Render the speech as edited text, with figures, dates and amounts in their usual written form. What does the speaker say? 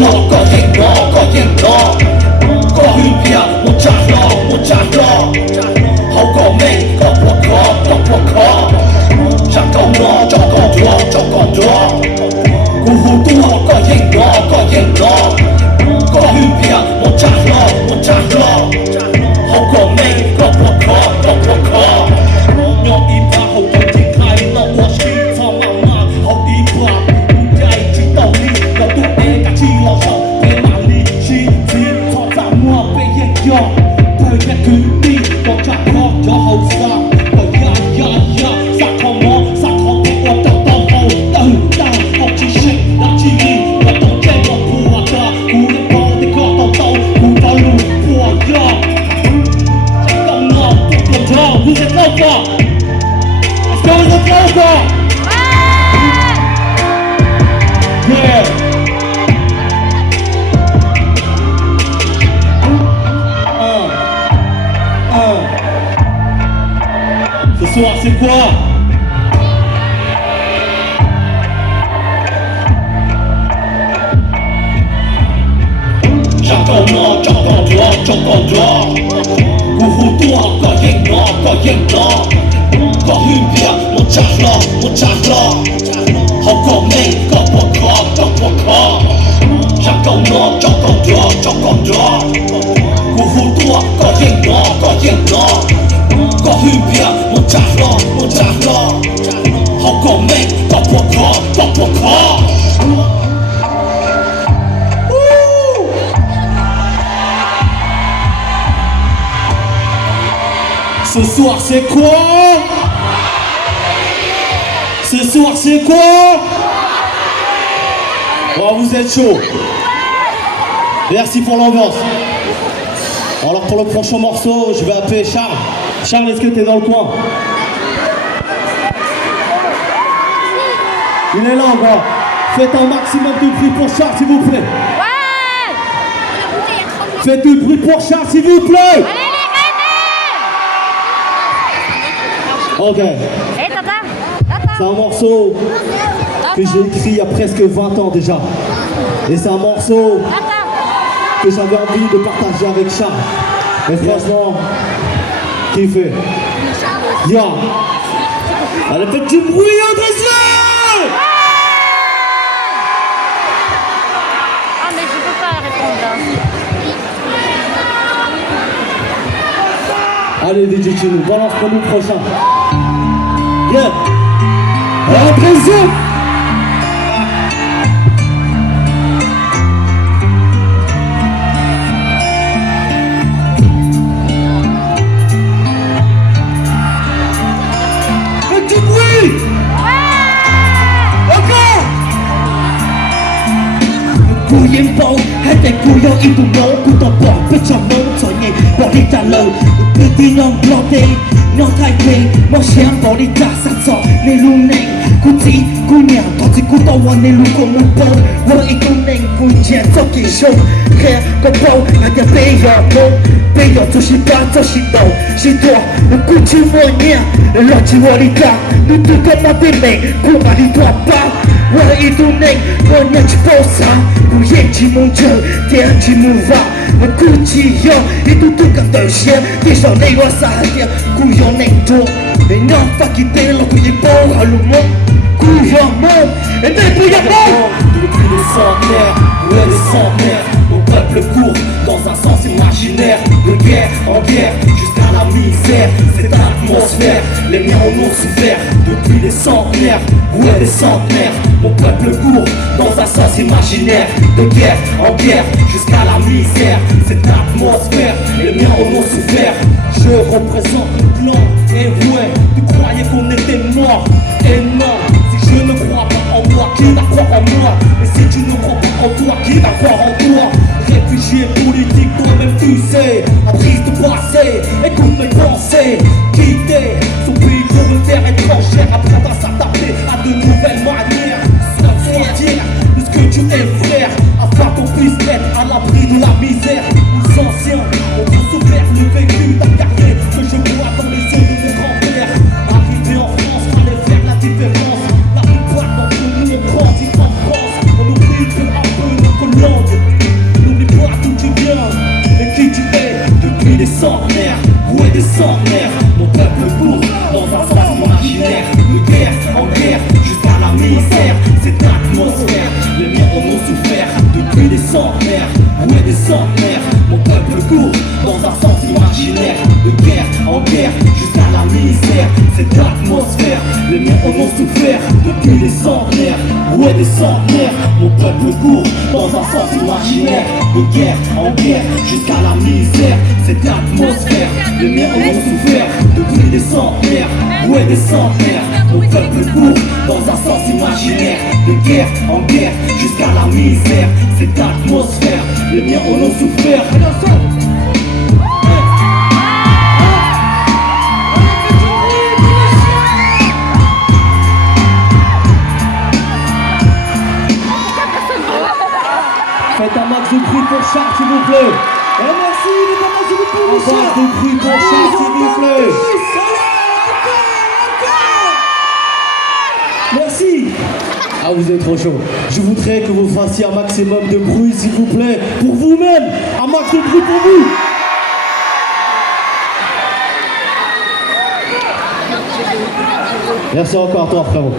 tua, có hương bia, một trà lo hậu có mê, có cuộc khó chẳng câu nó, cho con đó cú hú tua, có yên nó có hương bia, một trà lo hậu có mê, có cuộc khó nhóm im ba hậu có thiên khai nó qua street thong hậu im ba cũng dạy chỉ tàu đi là tụi em cả chi lo sợ về mà lý chi thọ ra mua về yên do thời gian cứ đi có trả khó cho hậu xa có ya xa không mó xa không thể qua tàu hậu từ học chi shit đã chi đi và tàu trên một khu hòa ta cú lên bó thì có tàu cú tàu lùi của ya chẳng công ngọt thuộc lòng thơ vui sẽ lâu qua let's go with the flow qua yeah Ce soir c'est quoi? J'entends moi, j'entends toi Cú hú tua, có yên nó có hương bia, một trà lo hậu có mê, có cuộc khó J'entends moi, j'entends toi Cú hú tua, có yên nó có hương bia, một trà lo hậu có mê, có cuộc khó Ce soir c'est quoi? Ce soir c'est quoi? Oh, vous êtes chaud. Merci pour l'ambiance. Alors pour le prochain morceau, je vais appeler Charles. Charles, est-ce que t'es dans le coin? Il est là encore. Faites un maximum de bruit pour Charles s'il vous plaît. Ouais. Faites du bruit pour Charles s'il vous plaît. Ok. Hey, tata. C'est un morceau que j'ai écrit il y a presque 20 ans déjà. Et c'est un morceau que j'avais envie de partager avec Charles. Et franchement, kiffé. Ya. Allez, faites du bruit, André-Zé! Ah, mais je peux pas répondre. Allez, DJ Chino, balance pour nous prochain. Yeah. André-Zé! Bao hai tay của nhau im cùng nấu của tao bỏ với trong mơ rồi nhẹ bỏ đi trả lời cứ tin non lo tê non thay thế mong xem bỏ đi trả sát sọ nên luôn này cú chỉ cú nhà còn chỉ cú tao hoàn nên luôn còn một bao vợ ít con nên cú chén cho kỳ show khe có bao là nhà bây giờ tôi chỉ bán cho chỉ đầu chỉ đùa cú chỉ mua nhà lo chỉ mua đi trả tôi tự có mà tên này cú mà đi thua bao vợ ít con nên còn nhà chỉ bao sáng cú yên chỉ mong chờ tiền chỉ mua vào mà cú chỉ yo ít tôi cả đời xem thì sau này qua xa tiền cú yo nên thua để nó phát kỳ tên là cú yên bao à lúc mơ cú yo mơ et then cú yo mơ depuis les centenaires ouais les centenaires mon peuple court dans un sens imaginaire de guerre en guerre jusqu'à la misère cette atmosphère les miens en ont souffert depuis les centenaires ouais les centenaires mon peuple court dans un sens imaginaire de guerre en guerre jusqu'à la misère cette atmosphère les miens en ont souffert je représente le clan et ouais tu croyais qu'on était mort et non si je ne crois pas en moi qui va croire en moi et si tu ne crois pas en toi qui va croire en toi réfugié politique toi-même tu sais en prise de passé écoute mes pensées quitter son pays pour me faire étrangère après va s'adapter à de nouvelles manières sortir de ce que tu es frère afin qu'on puisse être à l'abri de la misère les anciens ont tout souffert le vécu d'un carrière que je vois dans les yeux de mon grand-père arrivé en France fallait faire la différence la plupart d'entre nous on grandit en France on oublie peu à peu notre langue en ont souffert depuis des centenaires. Ouais, des centenaires, mon peuple court dans un sens imaginaire. De guerre en guerre, jusqu'à la misère. Cette atmosphère, les miens en ont souffert depuis des centenaires. Ouais, des centenaires, mon peuple court dans un sens imaginaire. De guerre en guerre, jusqu'à la misère. Cette atmosphère, les miens en ont souffert. Faites un max de bruit pour Charles, s'il vous plaît. Et merci, faites un max de bruit pour Charles. Un max de bruit pour Charles, s'il vous plaît. Merci. Ah, vous êtes trop chaud. Je voudrais que vous fassiez un maximum de bruit, s'il vous plaît, pour vous-même. Un max de bruit pour vous. Merci encore à toi, frérot.